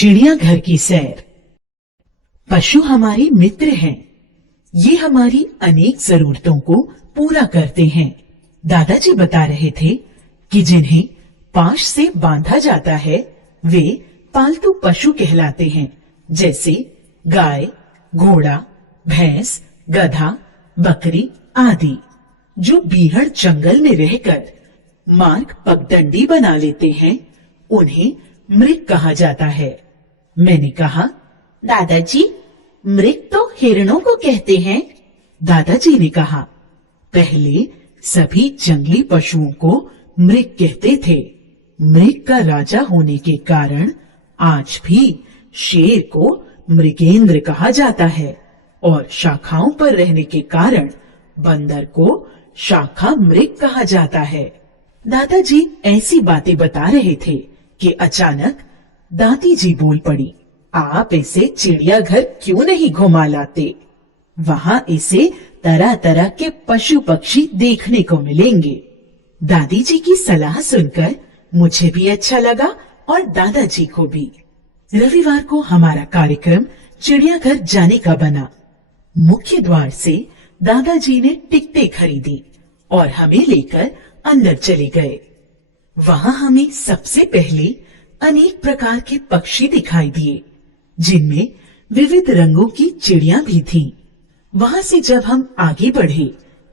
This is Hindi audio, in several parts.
चिड़ियाघर की सैर। पशु हमारे मित्र हैं। ये हमारी अनेक जरूरतों को पूरा करते हैं। दादाजी बता रहे थे कि जिन्हें पाश से बांधा जाता है वे पालतू पशु कहलाते हैं, जैसे गाय, घोड़ा, भैंस, गधा, बकरी आदि, जो बीहड़ जंगल में रहकर मार्ग पगडंडी बना लेते हैं, उन्हें मृग कहा जाता है। मैंने कहा, दादाजी, मृग तो हिरणों को कहते हैं। दादाजी ने कहा, पहले सभी जंगली पशुओं को मृग कहते थे। मृग का राजा होने के कारण आज भी शेर को मृगेंद्र कहा जाता है और शाखाओं पर रहने के कारण बंदर को शाखा मृग कहा जाता है। दादाजी ऐसी बातें बता रहे थे कि अचानक दादी जी बोल पड़ी, आप इसे चिड़ियाघर क्यों नहीं घुमा लाते? वहाँ इसे तरह तरह के पशु पक्षी देखने को मिलेंगे। दादी जी की सलाह सुनकर मुझे भी अच्छा लगा और दादाजी को भी। रविवार को हमारा कार्यक्रम चिड़ियाघर जाने का बना। मुख्य द्वार से दादाजी ने टिकटें खरीदी और हमें लेकर अंदर चले गए। वहाँ हमें सबसे पहले अनेक प्रकार के पक्षी दिखाई दिए, जिनमें विविध रंगों की चिड़िया भी थीं। वहाँ से जब हम आगे बढ़े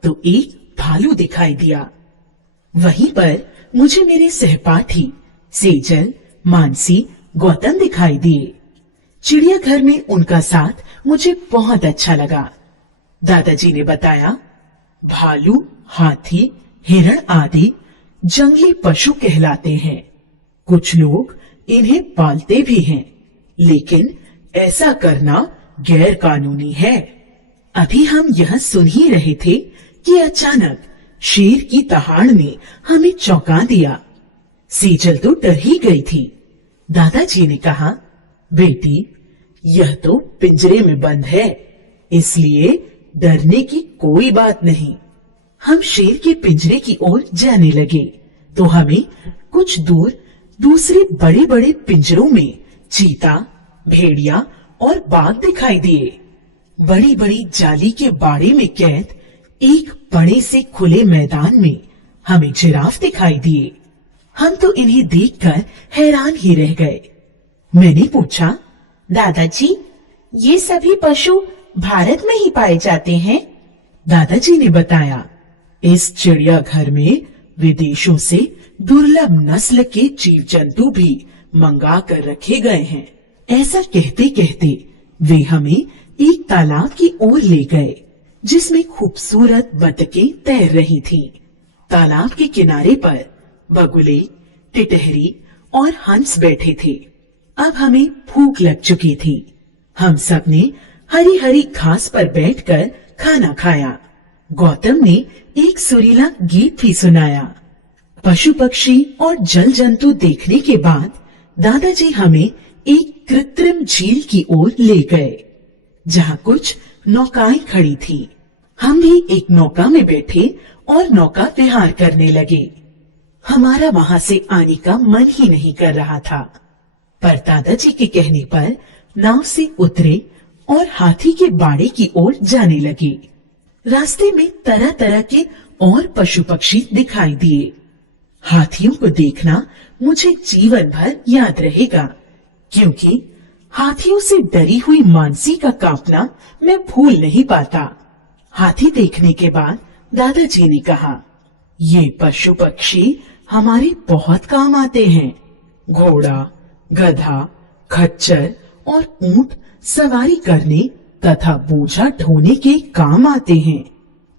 तो एक भालू दिखाई दिया। वहीं पर मुझे मेरे सहपाठी सेजल, मानसी, गौतम दिखाई दिए। चिड़ियाघर में उनका साथ मुझे बहुत अच्छा लगा। दादाजी ने बताया, भालू, हाथी, हिरण आदि जंगली पशु कहलाते हैं। कुछ लोग इन्हें पालते भी हैं, लेकिन ऐसा करना गैर कानूनी है। अभी हम यह सुन ही रहे थे कि अचानक शेर की दहाड़ ने हमें चौंका दिया। सेजल तो डर ही गई थी। दादाजी ने कहा, बेटी, यह तो पिंजरे में बंद है, इसलिए डरने की कोई बात नहीं। हम शेर के पिंजरे की ओर जाने लगे तो हमें कुछ दूर दूसरे बड़े बड़े पिंजरों में चीता, भेड़िया और बाघ दिखाई दिए। बड़ी बड़ी जाली के बाड़े में कैद एक बड़े से खुले मैदान में हमें जिराफ दिखाई दिए। हम तो इन्हें देखकर हैरान ही रह गए। मैंने पूछा, दादाजी, ये सभी पशु भारत में ही पाए जाते हैं? दादाजी ने बताया, इस चिड़ियाघर में विदेशों से दुर्लभ नस्ल के जीव जंतु भी मंगा कर रखे गए हैं। ऐसा कहते कहते वे हमें एक तालाब की ओर ले गए, जिसमें खूबसूरत बतखें तैर रही थीं। तालाब के किनारे पर बगुले, टिटहरी और हंस बैठे थे। अब हमें भूख लग चुकी थी। हम सब ने हरी हरी घास पर बैठकर खाना खाया। गौतम ने एक सुरीला गीत भी सुनाया। पशु पक्षी और जल जंतु देखने के बाद दादाजी हमें एक कृत्रिम झील की ओर ले गए, जहाँ कुछ नौकाएं खड़ी थी। हम भी एक नौका में बैठे और नौका विहार करने लगे। हमारा वहाँ से आने का मन ही नहीं कर रहा था, पर दादाजी के कहने पर नाव से उतरे और हाथी के बाड़े की ओर जाने लगे। रास्ते में तरह तरह के और पशु पक्षी दिखाई दिए। हाथियों को देखना मुझे जीवन भर याद रहेगा, क्योंकि हाथियों से डरी हुई मानसी का कांपना मैं भूल नहीं पाता। हाथी देखने के बाद दादाजी ने कहा, ये पशु पक्षी हमारे बहुत काम आते हैं। घोड़ा, गधा, खच्चर और ऊंट सवारी करने तथा बोझा ढोने के काम आते हैं।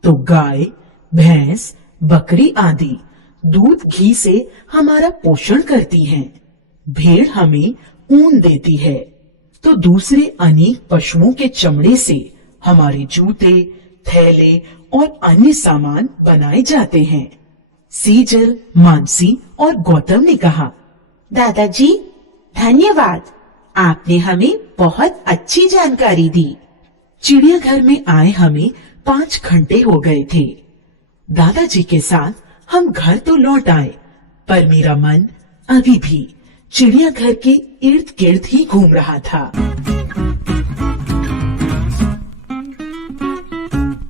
तो गाय, भैंस, बकरी आदि दूध घी से हमारा पोषण करती हैं। भेड़ हमें ऊन देती है, तो दूसरे अनेक पशुओं के चमड़े से हमारे जूते, थैले और अन्य सामान बनाए जाते हैं। सेजल, मानसी और गौतम ने कहा, दादाजी, धन्यवाद, आपने हमें बहुत अच्छी जानकारी दी। चिड़ियाघर में आए हमें 5 घंटे हो गए थे। दादाजी के साथ हम घर तो लौट आए, पर मेरा मन अभी भी चिड़ियाघर के इर्द गिर्द ही घूम रहा था।